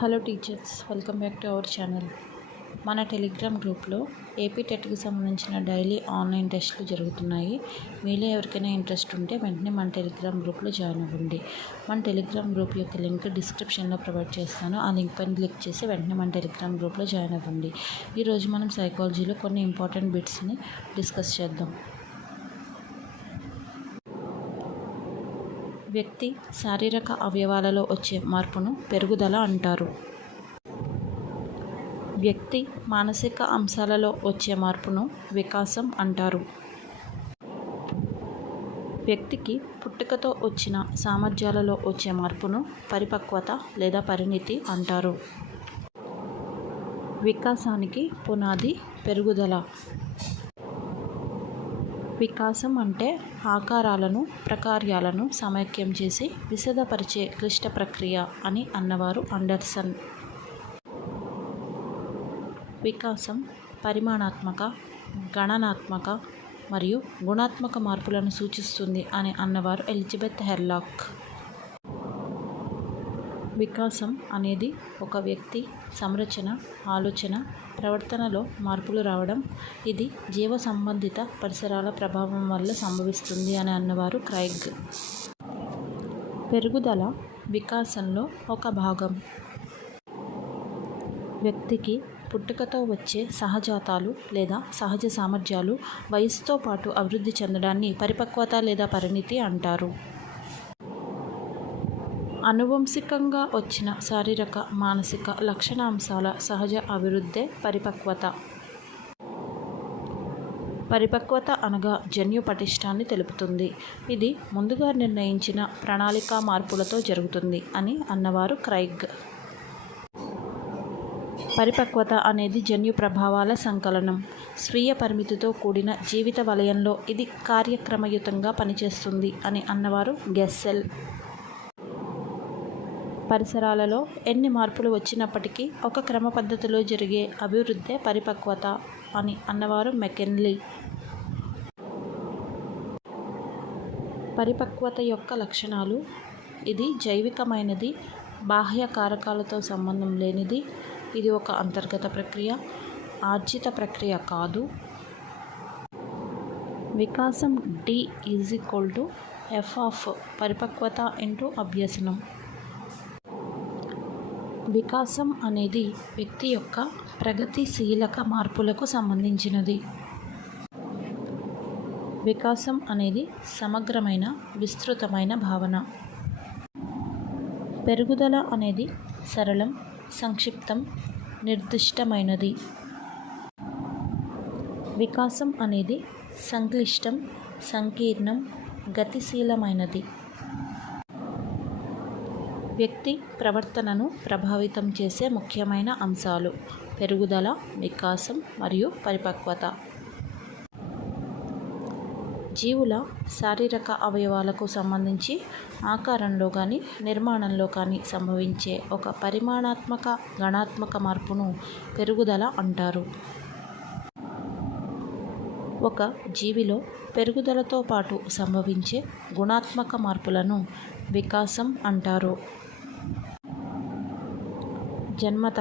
Hello teachers welcome back to our channel. మన Telegram గ్రూప్లో AP టెట్కి సంబంధించిన డైలీ ఆన్లైన్ టెస్ట్లు జరుగుతున్నాయి. మీలో ఎవరికైనా ఇంట్రెస్ట్ ఉంటే వెంటనే మన టెలిగ్రామ్ గ్రూప్లో జాయిన్ అవ్వండి. మన టెలిగ్రామ్ గ్రూప్ యొక్క లింక్ డిస్క్రిప్షన్లో ప్రొవైడ్ చేస్తాను. ఆ లింక్ పైన క్లిక్ చేసి వెంటనే మన టెలిగ్రామ్ గ్రూప్లో జాయిన్ అవ్వండి. ఈరోజు మనం సైకాలజీలో కొన్ని ఇంపార్టెంట్ బిట్స్ని డిస్కస్ చేద్దాం. వ్యక్తి శారీరక అవయవాలలో వచ్చే మార్పును పెరుగుదల అంటారు. వ్యక్తి మానసిక అంశాలలో వచ్చే మార్పును వికాసం అంటారు. వ్యక్తికి పుట్టుకతో వచ్చిన సామర్థ్యాలలో వచ్చే మార్పును పరిపక్వత లేదా పరిణితి అంటారు. వికాసానికి పునాది పెరుగుదల వికాసం అంటే ఆకారాలను ప్రకార్యాలను సమైక్యం చేసి విశదపరిచే క్లిష్ట ప్రక్రియ అని అన్నవారు అండర్సన్. వికాసం పరిమాణాత్మక గణనాత్మక మరియు గుణాత్మక మార్పులను సూచిస్తుంది అని అన్నవారు ఎలిజబెత్ హెర్లాక్. వికాసం అనేది ఒక వ్యక్తి సంరచన ఆలోచన ప్రవర్తనలో మార్పులు రావడం. ఇది జీవ సంబంధిత పరిసరాల ప్రభావం వల్ల సంభవిస్తుంది అని అన్నవారు క్రైగ్. పెరుగుదల వికాసంలో ఒక భాగం. వ్యక్తికి పుట్టుకతో వచ్చే సహజాతాలు లేదా సహజ సామర్థ్యాలు వయసుతో పాటు అభివృద్ధి చెందడాన్ని పరిపక్వత లేదా పరిణితి అంటారు. అనువంశికంగా వచ్చిన శారీరక మానసిక లక్షణాంశాల సహజ అభివృద్ధే పరిపక్వత. పరిపక్వత అనగా జన్యు పటిష్టాన్ని తెలుపుతుంది. ఇది ముందుగా నిర్ణయించిన ప్రణాళికా మార్పులతో జరుగుతుంది అని అన్నవారు క్రైగ్. పరిపక్వత అనేది జన్యు ప్రభావాల సంకలనం. స్వీయ పరిమితితో కూడిన జీవిత వలయంలో ఇది కార్యక్రమయుతంగా పనిచేస్తుంది అని అన్నవారు గెస్సెల్. పరిసరాలలో ఎన్ని మార్పులు వచ్చినప్పటికీ ఒక క్రమ పద్ధతిలో జరిగే అభివృద్ధే పరిపక్వత అని అన్నవారు మెకెన్లీ. పరిపక్వత యొక్క లక్షణాలు ఇది జైవికమైనది బాహ్య కారకాలతో సంబంధం లేనిది ఇది ఒక అంతర్గత ప్రక్రియ ఆర్జిత ప్రక్రియ కాదు. వికాసం D is equal to F of పరిపక్వత ఇంటూ అభ్యసనం. వికాసం అనేది వ్యక్తి యొక్క ప్రగతిశీలక మార్పులకు సంబంధించినది. వికాసం అనేది సమగ్రమైన విస్తృతమైన భావన. పెరుగుదల అనేది సరళం సంక్షిప్తం నిర్దిష్టమైనది. వికాసం అనేది సంక్లిష్టం సంకీర్ణం గతిశీలమైనది. వ్యక్తి ప్రవర్తనను ప్రభావితం చేసే ముఖ్యమైన అంశాలు పెరుగుదల వికాసం మరియు పరిపక్వత. జీవుల శారీరక అవయవాలకు సంబంధించి ఆకారంలో కానీ నిర్మాణంలో కానీ సంభవించే ఒక పరిమాణాత్మక గణాత్మక మార్పును పెరుగుదల అంటారు. ఒక జీవిలో పెరుగుదలతో పాటు సంభవించే గుణాత్మక మార్పులను వికాసం అంటారు. జన్మత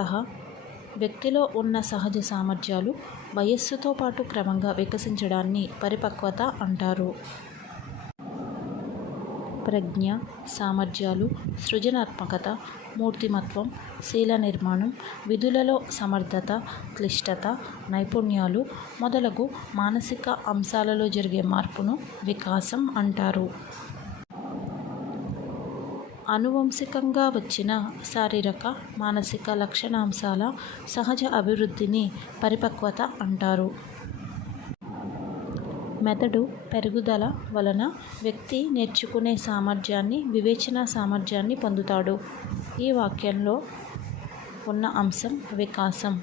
వ్యక్తిలో ఉన్న సహజ సామర్థ్యాలు వయస్సుతో పాటు క్రమంగా వికసించడాన్ని పరిపక్వత అంటారు. ప్రజ్ఞ సామర్థ్యాలు సృజనాత్మకత మూర్తిమత్వం శీల నిర్మాణం విధులలో సమర్థత క్లిష్టత నైపుణ్యాలు మొదలగు మానసిక అంశాలలో జరిగే మార్పును వికాసం అంటారు. అనువంశికంగా వచ్చిన శారీరక మానసిక లక్షణాంశాల సహజ అభివృద్ధిని పరిపక్వత అంటారు. మెదడు పెరుగుదల వలన వ్యక్తి నేర్చుకునే సామర్థ్యాన్ని వివేచన సామర్థ్యాన్ని పొందుతాడు. ఈ వాక్యంలో ఉన్న అంశం వికాసం.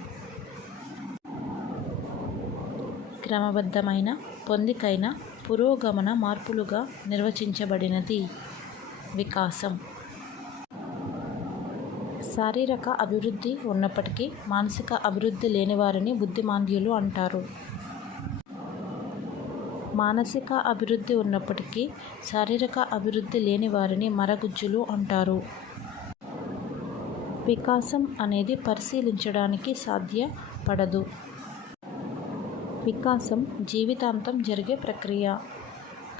క్రమబద్ధమైన పొందికైన పురోగమన మార్పులుగా నిర్వచించబడినది వికాసం. శారీరక అభివృద్ధి ఉన్నప్పటికీ మానసిక అభివృద్ధి లేని వారిని బుద్ధిమాంద్యులు అంటారు. మానసిక అభివృద్ధి ఉన్నప్పటికీ శారీరక అభివృద్ధి లేని వారిని మరగుజ్జులు అంటారు. వికాసం అనేది పరిశీలించడానికి సాధ్యపడదు. వికాసం జీవితాంతం జరిగే ప్రక్రియ.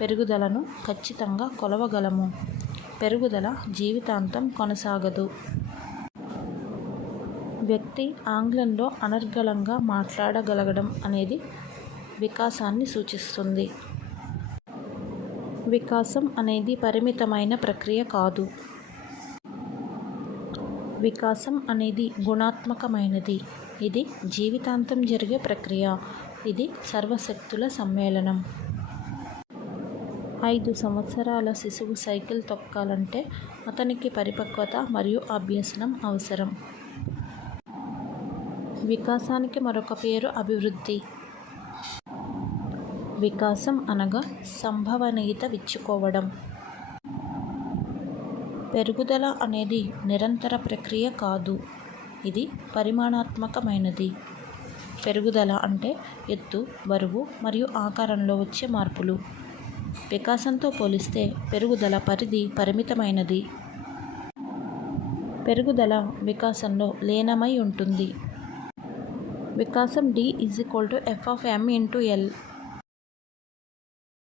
పెరుగుదలను ఖచ్చితంగా కొలవగలము. పెరుగుదల జీవితాంతం కొనసాగదు. వ్యక్తి ఆంగ్లంలో అనర్గళంగా మాట్లాడగలగడం అనేది వికాసాన్ని సూచిస్తుంది. వికాసం అనేది పరిమితమైన ప్రక్రియ కాదు. వికాసం అనేది గుణాత్మకమైనది. ఇది జీవితాంతం జరిగే ప్రక్రియ. ఇది సర్వశక్తుల సమ్మేళనం. ఐదు సంవత్సరాల శిశువు సైకిల్ తొక్కాలంటే అతనికి పరిపక్వత మరియు అభ్యసనం అవసరం. వికాసానికి మరొక పేరు అభివృద్ధి. వికాసం అనగా సంభవనీయత విచ్చుకోవడం. పెరుగుదల అనేది నిరంతర ప్రక్రియ కాదు. ఇది పరిమాణాత్మకమైనది. పెరుగుదల అంటే ఎత్తు బరువు మరియు ఆకారంలో వచ్చే మార్పులు. వికాసంతో పోలిస్తే పెరుగుదల పరిధి పరిమితమైనది. పెరుగుదల వికాసంలో లీనమై ఉంటుంది. because d is equal to f of m into l.